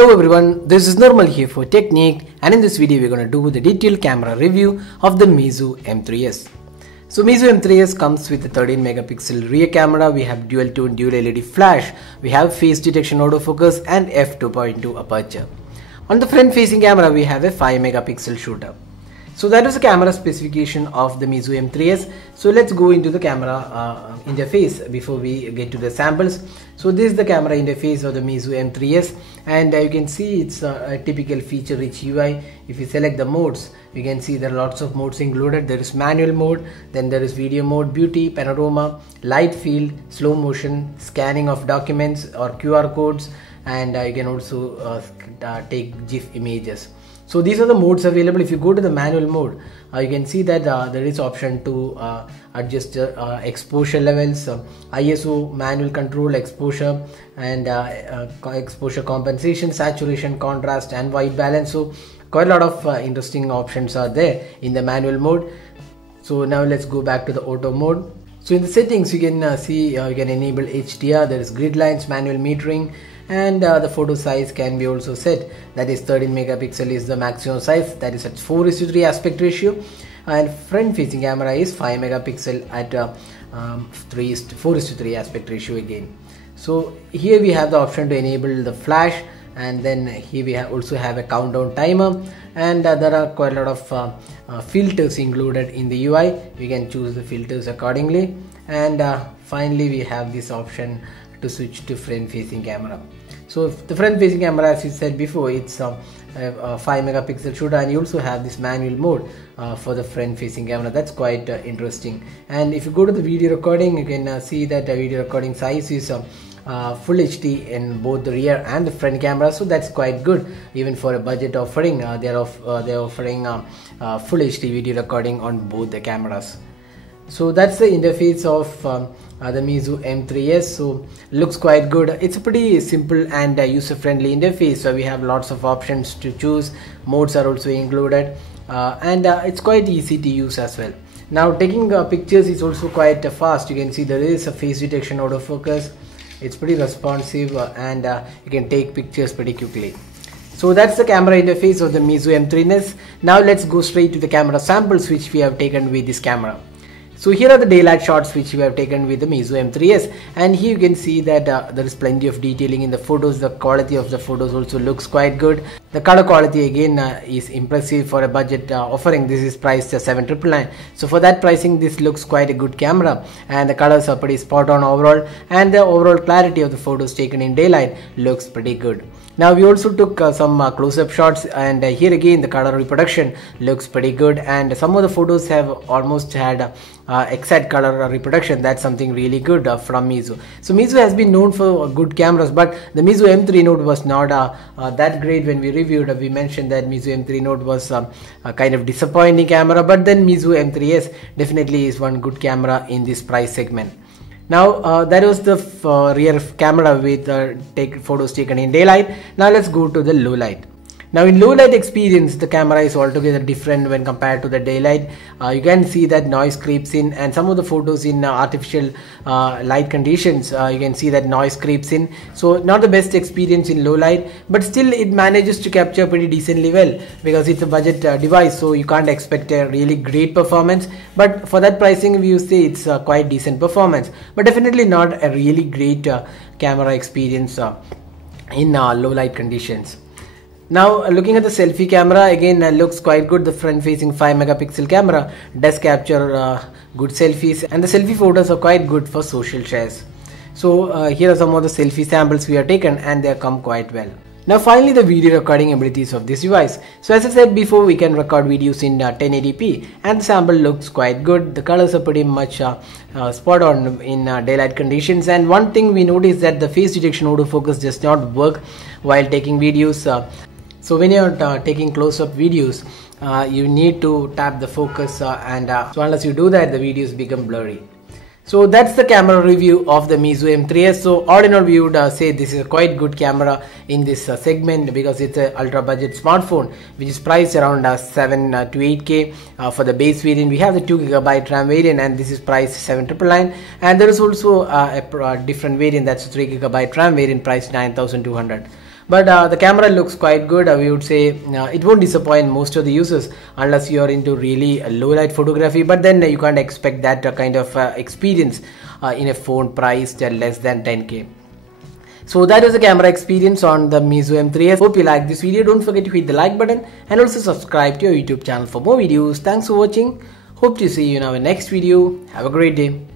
Hello everyone, this is Normal here for Technique, and in this video we're going to do the detailed camera review of the Meizu M3S. So Meizu M3S comes with a 13 megapixel rear camera. We have dual tone dual LED flash, we have face detection autofocus and f2.2 aperture. On the front facing camera we have a 5 megapixel shooter. So that was the camera specification of the Meizu M3S. So let's go into the camera interface before we get to the samples. So this is the camera interface of the Meizu M3S, and you can see it's a typical feature rich UI. If you select the modes, you can see there are lots of modes included. There is manual mode, then there is video mode, beauty, panorama, light field, slow motion, scanning of documents or QR codes, and you can also take GIF images. So these are the modes available. If you go to the manual mode, you can see that there is option to adjust exposure levels, ISO, manual control, exposure, and exposure compensation, saturation, contrast, and white balance. So quite a lot of interesting options are there in the manual mode. So now let's go back to the auto mode. So in the settings you can see you can enable HDR, there is grid lines, manual metering, and the photo size can be also set. That is 13 megapixel is the maximum size, that is at 4:3 aspect ratio, and front facing camera is 5 megapixel at 4:3 aspect ratio again. So here we have the option to enable the flash, and then here we also have a countdown timer, and there are quite a lot of filters included in the UI. We can choose the filters accordingly, and finally we have this option to switch to front facing camera. So if the front facing camera, as you said before, it's a 5 megapixel shooter, and you also have this manual mode for the front facing camera. That's quite interesting. And if you go to the video recording, you can see that the video recording size is full HD in both the rear and the front camera. So that's quite good. Even for a budget offering, they're offering full HD video recording on both the cameras. So that's the interface of the Meizu M3S. So looks quite good. It's a pretty simple and user-friendly interface. So we have lots of options to choose. Modes are also included, and it's quite easy to use as well. Now taking pictures is also quite fast. You can see there is a face detection autofocus. It's pretty responsive, and you can take pictures pretty quickly. So that's the camera interface of the Meizu M3S. Now let's go straight to the camera samples which we have taken with this camera. So here are the daylight shots which we have taken with the Meizu M3S, and here you can see that there is plenty of detailing in the photos. The quality of the photos also looks quite good. The color quality again is impressive for a budget offering. This is priced at 7,999. So for that pricing, this looks quite a good camera, and the colors are pretty spot on overall, and the overall clarity of the photos taken in daylight looks pretty good. Now we also took some close-up shots, and here again the color reproduction looks pretty good, and some of the photos have almost had exact color reproduction. That's something really good from Meizu. So Meizu has been known for good cameras, but the Meizu M3 Note was not that great. When we reviewed, we mentioned that Meizu M3 Note was a kind of disappointing camera, but then Meizu M3S definitely is one good camera in this price segment. Now that was the rear camera with photos taken in daylight. Now let's go to the low light. Now in low light experience, the camera is altogether different when compared to the daylight. You can see that noise creeps in, and some of the photos in artificial light conditions, you can see that noise creeps in. So not the best experience in low light, but still it manages to capture pretty decently well, because it's a budget device, so you can't expect a really great performance. But for that pricing, we say it's quite decent performance, but definitely not a really great camera experience in low light conditions. Now looking at the selfie camera, again looks quite good. The front facing 5 megapixel camera does capture good selfies, and the selfie photos are quite good for social shares. So here are some of the selfie samples we have taken, and they come quite well. Now finally the video recording abilities of this device. So as I said before, we can record videos in 1080p, and the sample looks quite good. The colors are pretty much spot on in daylight conditions, and one thing we noticed that the face detection autofocus does not work while taking videos. So when you are taking close-up videos, you need to tap the focus, so unless you do that, the videos become blurry. So that's the camera review of the Meizu M3S. So all in all, we would say this is a quite good camera in this segment, because it's an ultra budget smartphone which is priced around 7 to 8k. For the base variant, we have the 2GB RAM variant, and this is priced 7,999, and there is also a different variant, that's 3GB RAM variant, priced 9,200. but the camera looks quite good. We would say it won't disappoint most of the users unless you are into really low light photography, but then you can't expect that kind of experience in a phone priced at less than 10k. So that is the camera experience on the Meizu M3S. Hope you like this video. Don't forget to hit the like button and also subscribe to our YouTube channel for more videos. Thanks for watching. Hope to see you in our next video. Have a great day.